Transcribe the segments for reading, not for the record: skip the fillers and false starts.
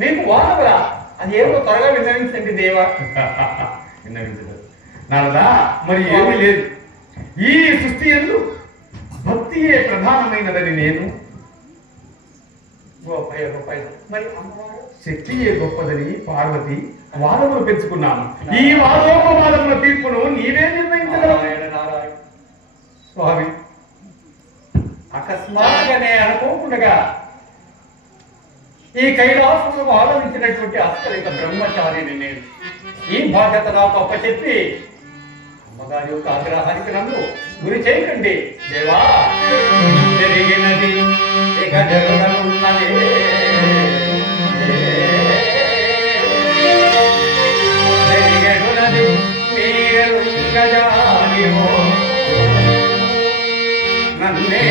మీకు వానవరా అది ఏమో త్వరగా విన్నవించండి దేవా. విన్నవించదు నారదా, మరి ఏమీ లేదు. ఈ సృష్టి యందు భక్తియే ప్రధానమైనదని నేను, మరి అమ్మవారు శక్తియే గొప్పదని పార్వతి వాదములు పెంచుకున్నాను. ఈ వాదోపవాదముల తీర్పును నీవే నిర్ణయించగలవు. స్వామి, అకస్మాత్తుగానే అనుకోకుండా ఈ కైలాసంలో ఆలోచించినటువంటి అస్కలిత బ్రహ్మచారిని నేను. ఈ బాధ్యత నాకు అప్పచెప్పి అమ్మగారి యొక్క ఆగ్రహానికి నన్ను గురి చేయకండి దేవా. జరిగినది ఇక జరగనున్నది, జరిగనున్నది మీరు గజానివో నన్నే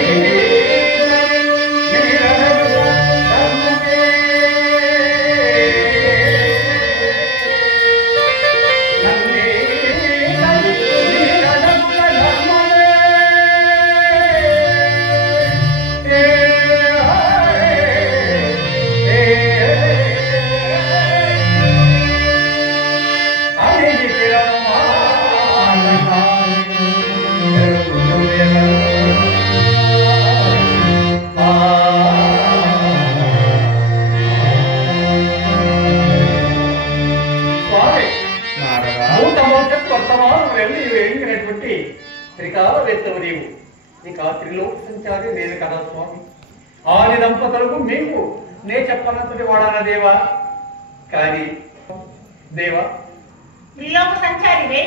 త్రికాలవేత్తవు నీవు. ఇక త్రిలోక సంచారి నేను కదా స్వామి. ఆది దంపతులకు మీకు నే చెప్పనంతటి వాడానా దేవా. కానీ దేవా, త్రిలోక సంచారివే,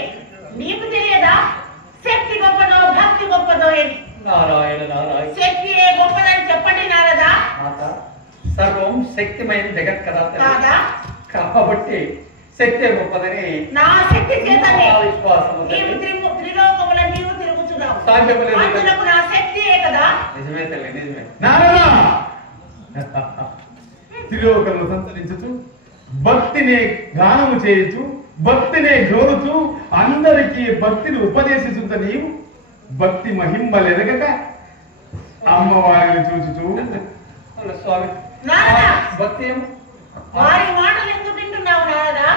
నీకు తెలియదా శక్తి గొప్పదో భక్తి గొప్పదో అని? నారాయణ నారాయణ. శక్తి ఏ గొప్పదని చెప్పండి నారదా. సర్వం శక్తిమైన జగత్ కదా కాదా? కాబట్టి శక్తి గొప్పదని నా శక్తి చేతనే విశ్వాసము. నీవు త్రిలోకముల నీవు తిరుగుతున్నావు. సాధ్యమలేదు. అందులకు నా శక్తియే కదా. నిజమే తల్లి, నిజమే. నారదా, త్రిలోకములు సంచరించుచు భక్తిని గానము చేయొచ్చు, భక్తిని జోరుచు అందరికీ భక్తిని ఉపదేశించుట నీవు భక్తి మహింబలెదగక అమ్మవారిని చూచుచు స్వామి నారదా, భక్తి వారి మాటలు ఎందుకు వింటున్నావు నారదా?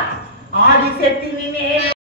ఆది శక్తి